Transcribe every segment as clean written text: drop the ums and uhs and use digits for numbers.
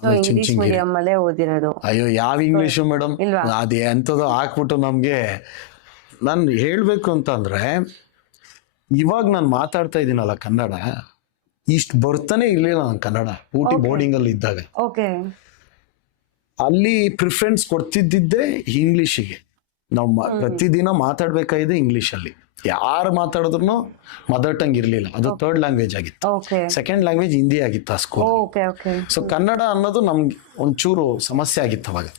ಆಮೇಲೆ English Chunchanagiri. Medium ಅಲ್ಲೇ ಓದಿರೋದು. ಅಯ್ಯೋ ಯಾವ ಇಂಗ್ಲೀಷು ಮೇಡಮ್, ಇಲ್ವಾ? ಅದೇ ಎಂಥದ್ದು ಹಾಕ್ಬಿಟ್ಟು ನಮಗೆ. ನಾನು ಹೇಳಬೇಕು ಅಂತಂದ್ರೆ ಇವಾಗ ನಾನು ಮಾತಾಡ್ತಾ ಇದ್ದೀನಲ್ಲ ಕನ್ನಡ, ಇಷ್ಟು ಬರ್ತಾನೆ ಇರಲಿಲ್ಲ ನಾನು ಕನ್ನಡ. ಊಟಿ ಬೋರ್ಡಿಂಗಲ್ಲಿ ಇದ್ದಾಗ ಓಕೆ. ಅಲ್ಲಿ ಪ್ರಿಫರೆನ್ಸ್ ಕೊಡ್ತಿದ್ದಿದ್ದೆ ಇಂಗ್ಲೀಷಿಗೆ. ನಾವು ಪ್ರತಿದಿನ ಮಾತಾಡ್ಬೇಕಾಗಿದೆ ಇಂಗ್ಲೀಷಲ್ಲಿ. ಯಾರು ಮಾತಾಡಿದ್ರು ಮದರ್ ಟಂಗ್ ಇರಲಿಲ್ಲ, ಅದು ಥರ್ಡ್ ಲ್ಯಾಂಗ್ವೇಜ್ ಆಗಿತ್ತು. ಓಕೆ. ಸೆಕೆಂಡ್ ಲ್ಯಾಂಗ್ವೇಜ್ ಹಿಂದಿ ಆಗಿತ್ತು ಆ school. Okay okay. So Kannada ಅನ್ನೋದು ನಮ್ಗೆ ಒಂಚೂರು ಸಮಸ್ಯೆ ಆಗಿತ್ತು ಅವಾಗ.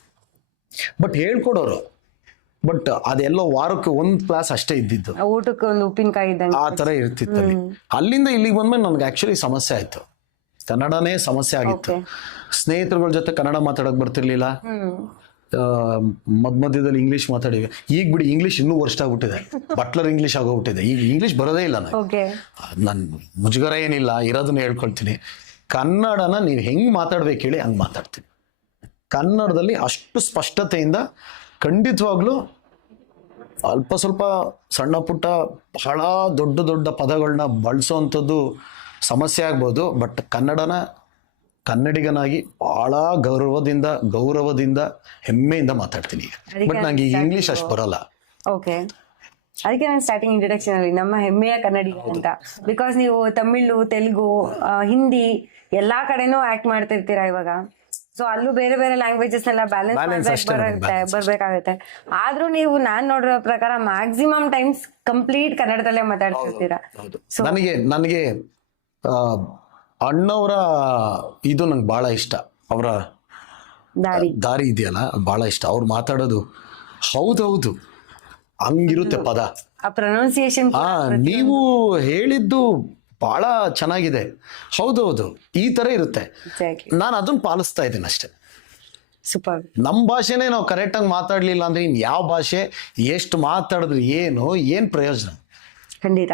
ಬಟ್ ಹೇಳ್ಕೊಡೋರು, ಬಟ್ ಅದೆಲ್ಲೋ ವಾರಕ್ಕೆ ಒಂದು ಕ್ಲಾಸ್ ಅಷ್ಟೇ ಇದ್ದಿದ್ದು, ಊಟಕ್ಕೆ ಒಂದು ಉಪ್ಪಿನಕಾಯಿ ಇದ್ದಂಗೆ. ಆ ಥರ ಇರ್ತಿತ್ತು ಅಲ್ಲಿ. ಅಲ್ಲಿಂದ ಇಲ್ಲಿಗೆ ಬಂದ್ಮೇಲೆ ನನಗೆ ಆ್ಯಕ್ಚುಲಿ ಸಮಸ್ಯೆ ಆಯಿತು, ಕನ್ನಡನೇ ಸಮಸ್ಯೆ ಆಗಿತ್ತು. ಸ್ನೇಹಿತರುಗಳ ಜೊತೆ ಕನ್ನಡ ಮಾತಾಡೋಕೆ ಬರ್ತಿರ್ಲಿಲ್ಲ, ಮಧ್ಯದಲ್ಲಿ ಇಂಗ್ಲೀಷ್ ಮಾತಾಡಿವಿ. ಈಗ ಬಿಡಿ ಇಂಗ್ಲೀಷ್ ಇನ್ನೂ ವರ್ಷ ಆಗ್ಬಿಟ್ಟಿದೆ, ಬಟ್ಲರ್ ಇಂಗ್ಲೀಷ್ ಆಗೋಗ್ಬಿಟ್ಟಿದೆ. ಈಗ ಇಂಗ್ಲೀಷ್ ಬರೋದೇ ಇಲ್ಲ ನನಗೆ. ನನ್ನ ಮುಜುಗರ ಏನಿಲ್ಲ, ಇರೋದನ್ನ ಹೇಳ್ಕೊಳ್ತೀನಿ. ಕನ್ನಡನ ನೀವು ಹೆಂಗೆ ಮಾತಾಡ್ಬೇಕು ಹೇಳಿ ಹಂಗೆ ಮಾತಾಡ್ತೀನಿ. ಕನ್ನಡದಲ್ಲಿ ಅಷ್ಟು ಸ್ಪಷ್ಟತೆಯಿಂದ ಖಂಡಿತವಾಗ್ಲೂ ಅಲ್ಪ ಸ್ವಲ್ಪ ಸಣ್ಣ ಪುಟ್ಟ ಬಹಳ ದೊಡ್ಡ ದೊಡ್ಡ ಪದಗಳನ್ನ ಬಳಸೋವಂಥದ್ದು ಸಮಸ್ಯೆ ಆಗ್ಬೋದು, ಬಟ್ ಕನ್ನಡನ ಕನ್ನಡಿಗನಾಗಿ ಬಹಳ ಗೌರವದಿಂದ ಹೆಮ್ಮೆಯಿಂದ ಮಾತಾಡ್ತೀನಿ ಈಗ. ಬಟ್ ನಂಗೆ ಈಗ ಇಂಗ್ಲೀಷ್ ಅಷ್ಟು ಬರಲ್ಲ. ಓಕೆ. ಅದಕ್ಕೆ ನಾನು ಸ್ಟಾರ್ಟಿಂಗ್ ಇಂಟ್ರೊಡಕ್ಷನ್ ಅಲ್ಲಿ ನಮ್ಮ ಹೆಮ್ಮೆಯ ಕನ್ನಡಿಗ ಅಂತ, ಬಿಕಾಸ್ ನೀವು ತಮಿಳು, ತೆಲುಗು, ಹಿಂದಿ ಎಲ್ಲಾ ಕಡೆನೂ ಆಕ್ಟ್ ಮಾಡ್ತಿರ್ತೀರಾ ಇವಾಗ. ಸೊ ಅಲ್ಲೂ ಬೇರೆ ಬೇರೆ ಲ್ಯಾಂಗ್ವೇಜಸ್ ಎಲ್ಲ ಬ್ಯಾಲೆನ್ಸ್ ಬರ್ಬೇಕಾಗುತ್ತೆ. ಆದ್ರೂ ನೀವು ನಾನ್ ನೋಡಿರೋ ಪ್ರಕಾರ ಮ್ಯಾಕ್ಸಿಮಮ್ ಟೈಮ್ಸ್ ಕಂಪ್ಲೀಟ್ ಕನ್ನಡದಲ್ಲೇ ಮಾತಾಡ್ತಿರ್ತೀರಾ. ನನಗೆ ಅಣ್ಣವರ ಇದು ನಂಗೆ ಬಹಳ ಇಷ್ಟ, ಅವರ ದಾರಿ ಇದೆಯಲ್ಲ ಬಹಳ ಇಷ್ಟ. ಅವ್ರು ಮಾತಾಡೋದು ಹೌದೌದು ಹಂಗಿರುತ್ತೆ ಪದ, ಪ್ರೊನೌನ್ಸಿಯೇಷನ್. ನೀವು ಹೇಳಿದ್ದು ಬಹಳ ಚೆನ್ನಾಗಿದೆ, ಹೌದೌದು ಈ ತರ ಇರುತ್ತೆ. ನಾನು ಅದನ್ನ ಪಾಲಿಸ್ತಾ ಇದ್ದೀನಿ ಅಷ್ಟೇ. ಸೂಪರ್. ನಮ್ಮ ಭಾಷೆನೇ ನಾವು ಕರೆಕ್ಟಾಗಿ ಮಾತಾಡ್ಲಿಲ್ಲ ಅಂದ್ರೆ ಇನ್ ಯಾವ ಭಾಷೆ ಎಷ್ಟು ಮಾತಾಡಿದ್ರೆ ಏನ್ ಪ್ರಯೋಜನ? ಖಂಡಿತ.